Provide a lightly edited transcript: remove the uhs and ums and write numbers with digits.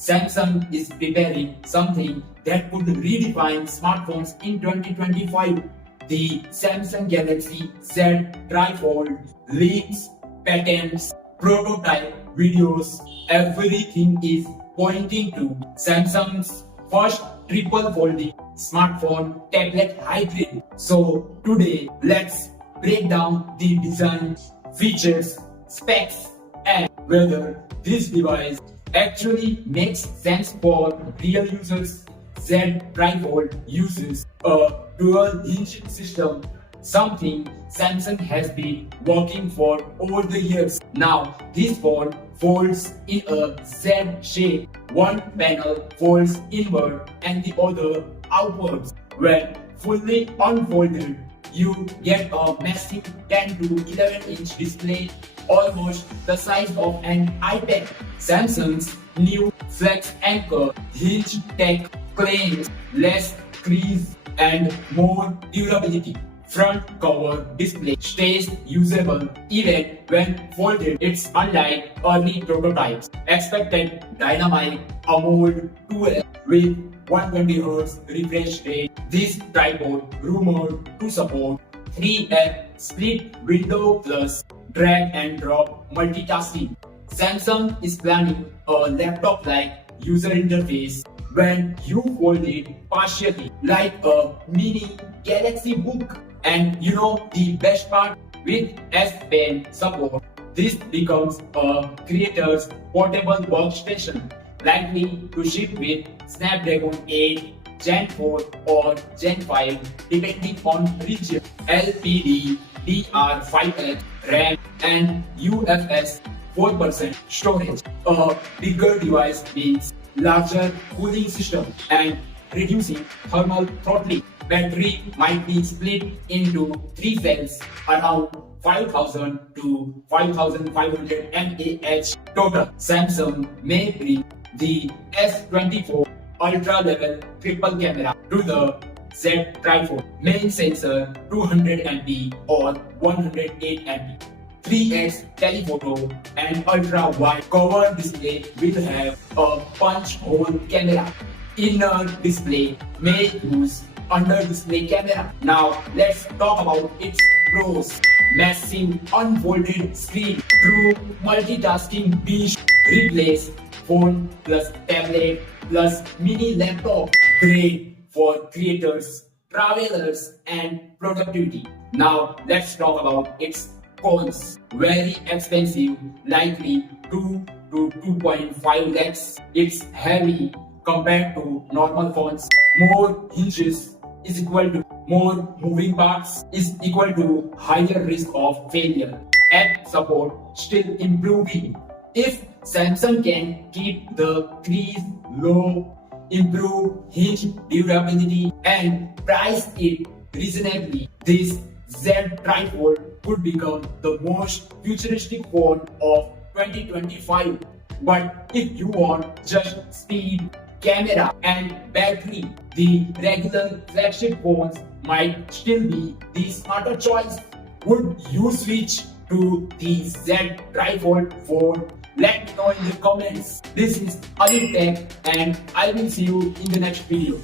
Samsung is preparing something that could redefine smartphones in 2025. The Samsung Galaxy Z Trifold leaks, patents, prototype videos, everything is pointing to Samsung's first triple folding smartphone tablet hybrid. So today let's break down the design, features, specs and whether this device actually makes sense for real users. Z Trifold uses a dual hinge system, something Samsung has been working for over the years. Now this phone folds in a Z shape. One panel folds inward and the other outwards. When fully unfolded, you get a massive 10 to 11-inch display, almost the size of an iPad. Samsung's new Flex Anchor hinge tech claims less crease and more durability. Front cover display stays usable even when folded. It's unlike early prototypes. Expected dynamic AMOLED 2L with 120Hz refresh rate. This tripod rumored to support 3x split window plus drag and drop multitasking. Samsung is planning a laptop-like user interface when you fold it partially, like a mini Galaxy Book. And you know the best part? With S Pen support, this becomes a creator's portable workstation, likely to ship with Snapdragon 8, Gen 4 or Gen 5 depending on region. LPD DR5X RAM and UFS 4% storage. A bigger device means larger cooling system and reducing thermal throttling. Battery might be split into 3 cells, around 5000 to 5500 mAh total. Samsung may bring the S24 Ultra level triple camera to the Z Trifold. Main sensor 200 MP or 108 MP. 3x telephoto and ultra wide cover display will have a punch hole camera. Inner display may use under display camera. Now let's talk about its pros. Massive unfolded screen, true multitasking beast, replace phone plus tablet plus mini laptop. Great for creators, travelers and productivity. Now let's talk about its cons. Very expensive, likely 2 to 2.5 lakhs. It's heavy compared to normal phones. More hinges is equal to more moving parts is equal to higher risk of failure. App support still improving. If Samsung can keep the crease low, improve hinge durability and price it reasonably, this Z Trifold could become the most futuristic phone of 2025. But if you want just speed, camera and battery, the regular flagship phones might still be the smarter choice. Would you switch to the Z Trifold phone? Let me know in the comments. This is Ali Tech and I will see you in the next video.